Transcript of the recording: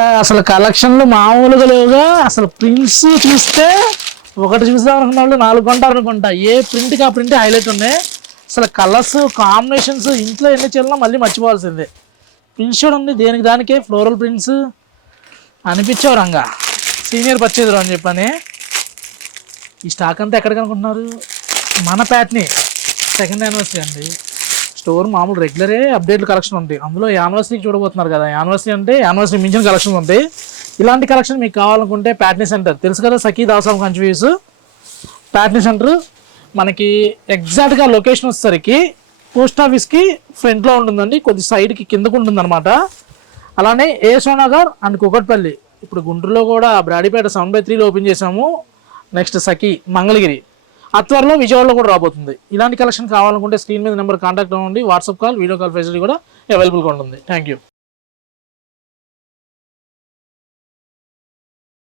అసలు కలెక్షన్లు మామూలుగా లేవుగా. అసలు ప్రింట్స్ చూస్తే ఒకటి చూద్దాం అనుకున్న వాళ్ళు 4 కొంటారు అనుకుంటా. ఏ ప్రింట్కి ఆ ప్రింట్ హైలైట్ ఉన్నాయి. అసలు కలర్స్ కాంబినేషన్స్ ఇంట్లో ఎన్ని చేయాలన్నా మళ్ళీ మర్చిపోవాల్సిందే. ప్రింట్స్ చూడండి దేనికి దానికే ఫ్లోరల్ ప్రింట్స్ అనిపించావు రంగా సీనియర్ పర్చేదరు అని చెప్పని. ఈ స్టాక్ అంతా ఎక్కడ కనుకుంటున్నారు? మన ప్యాట్ని సెకండ్ యానివర్సరీ అండి. స్టోర్ మామూలు రెగ్యులరే అప్డేట్లు కలెక్షన్ ఉంటాయి. అందులో యానివర్సరీకి చూడబోతున్నారు కదా. యానివర్సరీ అంటే యానివర్సరీ మించిన కలెక్షన్ ఉంటాయి. ఇలాంటి కలెక్షన్ మీకు కావాలనుకుంటే ప్యాట్నీ సెంటర్ తెలుసు కదా, సఖీ దాసాం కన్ఫ్యూజ్. ప్యాట్నీ సెంటర్ మనకి ఎగ్జాక్ట్గా లొకేషన్ వచ్చేసరికి పోస్ట్ ఆఫీస్కి ఫ్రంట్లో ఉంటుందండి, కొద్ది సైడ్కి కిందకు ఉంటుందన్నమాట. అలానే ఏసోనగర్ అండ్ కుకట్పల్లి. ఇప్పుడు గుంటూరులో కూడా బ్రాడీపేట 7/3లో ఓపెన్ చేసాము. నెక్స్ట్ సఖీ మంగళగిరి, త్వరలో విజయవాడలో కూడా రాబోతుంది. ఇలాంటి కలెక్షన్ కావాలనుకుంటే స్క్రీన్ మీద నెంబర్ కాంటాక్ట్ అవ్వండి. WhatsApp call, video call facility కూడా అవైలబుల్గా ఉంటుంది. Thank you.